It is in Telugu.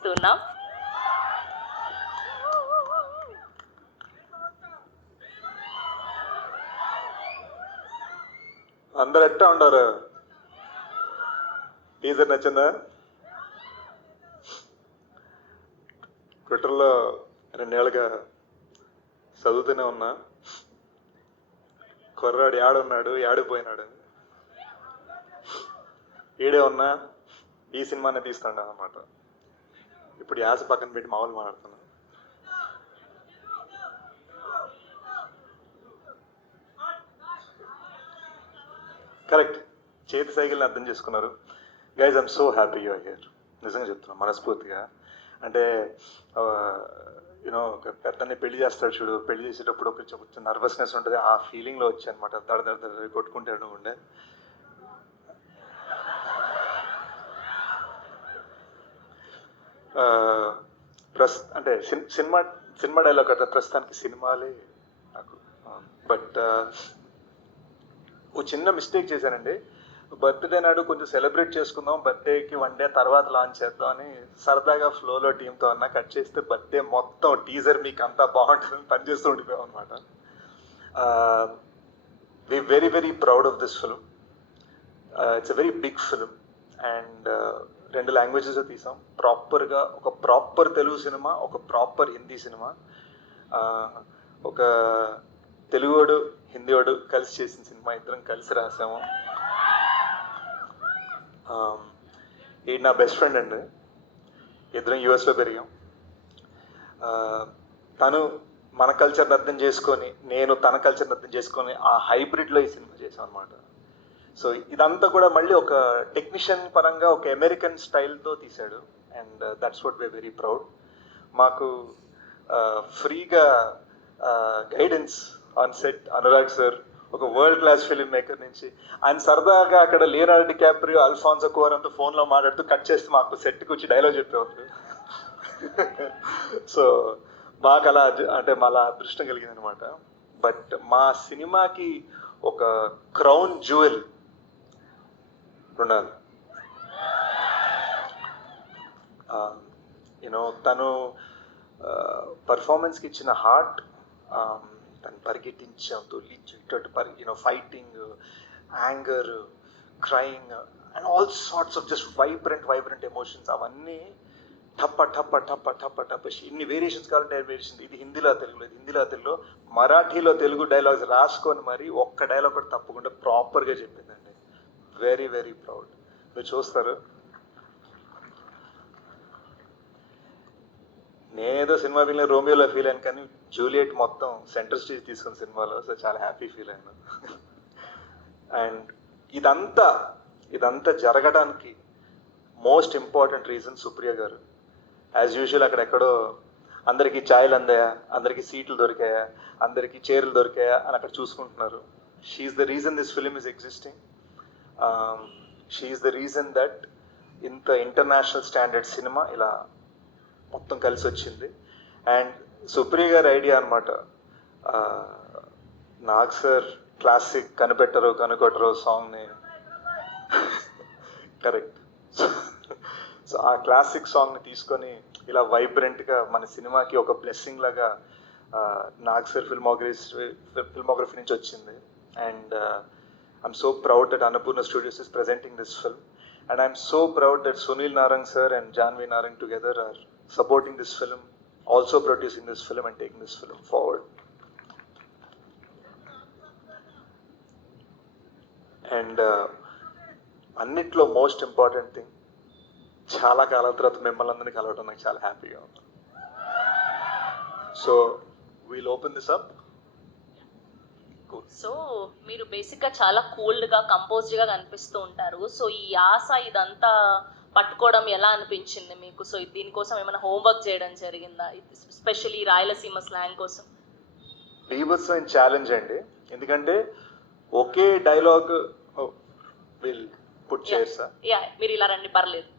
చేస్తున్నాం. అందరు ఎట్టా ఉండారు? టీజర్ నచ్చిందా? ట్విట్టర్లో 2 ఏళ్ళుగా చదువుతూనే ఉన్నా, కుర్రాడు యాడున్నాడు, యాడిపోయినాడు, ఈడే ఉన్నా ఈ సినిమానే తీస్తాడు అన్నమాట. ఇప్పుడు యాస పక్కన పెట్టి మామూలు మాట్లాడుతున్నా. కరెక్ట్, చేతి సైకిల్ని అర్థం చేసుకున్నారు. Guys, I'm so happy you are here. నిజంగా చెప్తున్నాను మనస్ఫూర్తిగా. అంటే యూనో ఒక పెద్దని పెళ్లి చేస్తాడు చూడు, పెళ్లి చేసేటప్పుడు కొంచెం నర్వస్నెస్ ఉంటుంది, ఆ ఫీలింగ్లో వచ్చి అనమాట. దడ కొట్టుకుంటాడు ఉండే. అంటే సినిమా డైలాగ్ అంటే ప్రస్తుతానికి సినిమాలే నాకు. బట్ ఓ చిన్న మిస్టేక్ చేశానండి. బర్త్డే నాడు కొంచెం సెలబ్రేట్ చేసుకుందాం, బర్త్డేకి 1 డే తర్వాత లాంచ్ చేద్దాం అని సరదాగా ఫ్లోలో టీంతో అన్నా కట్ చేస్తే బర్త్డే మొత్తం టీజర్ మీకు అంతా బాగుంటుందని పనిచేస్తూ ఉండిపోయాం అనమాట. We very very proud of this film. It's a very big film and 2 languages తీసాం. ప్రాపర్గా ఒక ప్రాపర్ తెలుగు సినిమా, ఒక ప్రాపర్ హిందీ సినిమా, ఒక తెలుగువాడు హిందీవాడు కలిసి చేసిన సినిమా, ఇద్దరం కలిసి రాసాము. ఈ నా బెస్ట్ ఫ్రెండ్ అండి, ఇద్దరం యూఎస్లో పెరిగాం. తను మన కల్చర్ని అర్థం చేసుకొని, నేను తన కల్చర్ని అర్థం చేసుకొని ఆ హైబ్రిడ్లో ఈ సినిమా చేసాం అనమాట. సో ఇదంతా కూడా మళ్ళీ ఒక టెక్నీషియన్ పరంగా ఒక అమెరికన్ స్టైల్తో తీశాడు and that's what we're very proud. మాకు ఫ్రీగా guidance on set Anurag sir, ఒక వరల్డ్ క్లాస్ ఫిల్మ్ మేకర్ నుంచి. ఆయన సరదాగా అక్కడ లియోనార్డో డికాప్రియో, అల్ఫాన్సో కువారంతో ఫోన్లో మాట్లాడుతూ కట్ చేస్తే మాకు సెట్కి వచ్చి డైలాగ్ చెప్పేవాళ్ళు. సో మాకు అలా అంటే అలా అదృష్టం కలిగింది అనమాట. బట్ మా సినిమాకి ఒక క్రౌన్ జ్యువెల్ ఉండాలి. యూనో తను పర్ఫార్మెన్స్కి ఇచ్చిన హార్ట్, తను పరిగెట్టించాం, you know fighting, anger, crying and all sorts of just vibrant emotions, అవన్నీ టప్ప ఇన్ని వేరియేషన్స్ కావాలంటే వేరియేషన్. ఇది హిందీలో తెలుగులో, ఇది హిందీలో తెలుగులో, మరాఠీలో తెలుగు డైలాగ్స్ రాసుకొని మరి ఒక్క డైలాగ్ కూడా తప్పకుండా ప్రాపర్గా చెప్పిందండి. Very very proud. మీరు చూస్తారు, నేనేదో సినిమా ఫీల్ రోమియోలో ఫీల్ అయ్యాను, కానీ జూలియట్ మొత్తం సెంటర్ స్టేజ్ తీసుకున్న సినిమాలో. సో చాలా హ్యాపీ ఫీల్ అయ్యాను. అండ్ ఇదంతా జరగడానికి మోస్ట్ ఇంపార్టెంట్ రీజన్ సుప్రియ గారు. యాజ్ యూజువల్ అక్కడెక్కడో అందరికీ ఛాయలు అందాయా, అందరికీ సీట్లు దొరికాయా, అందరికీ చైర్లు దొరికాయా అని అక్కడ చూసుకుంటున్నారు. She's the reason this film is existing. She's the reason that ఇంత ఇంటర్నేషనల్ స్టాండర్డ్ సినిమా ఇలా మొత్తం కలిసి వచ్చింది. అండ్ సుప్రియ గారి ఐడియా అనమాట. నాగ్ సార్ క్లాసిక్ కనిపెట్టరు కనుకొట్టరు సాంగ్ని, కరెక్ట్, సో ఆ క్లాసిక్ సాంగ్ని తీసుకొని ఇలా వైబ్రెంట్గా మన సినిమాకి ఒక బ్లెస్సింగ్ లాగా నాగ్ సార్ ఫిల్మోగ్రఫీ నుంచి వచ్చింది. And I'm so proud that Annapurna studios is presenting this film, and I'm so proud that Sunil Narang sir and Janvi Narang together are supporting this film, also producing this film and taking this film forward. And అన్నిట్లో మోస్ట్ ఇంపార్టెంట్ థింగ్, చాలా కాలం తర్వాత మిమ్మల్ని అందరినీ కలవడం నాకు చాలా హ్యాపీగా ఉంది. So we'll open this up. So మీరు బేసిక్గా చాలా కూల్డ్గా కంపోజ్డ్గా కనిపిస్తూ ఉంటారు. సో ఈ ఆశ ఇదంతా పట్టుకోవడం ఎలా అనిపించింది మీకు? సో దీనికోసం ఏమైనా హోంవర్క్ చేయడం జరిగిందా, ఎస్పెషల్లీ రాయలసీమ స్లాంగ్ కోసం? బీభత్సమైన ఛాలెంజ్ అండి, ఎందుకంటే ఒకే డైలాగ్ విల్ పుట్ చేస్తా. మీరు ఇలా రండి, పర్లేదు.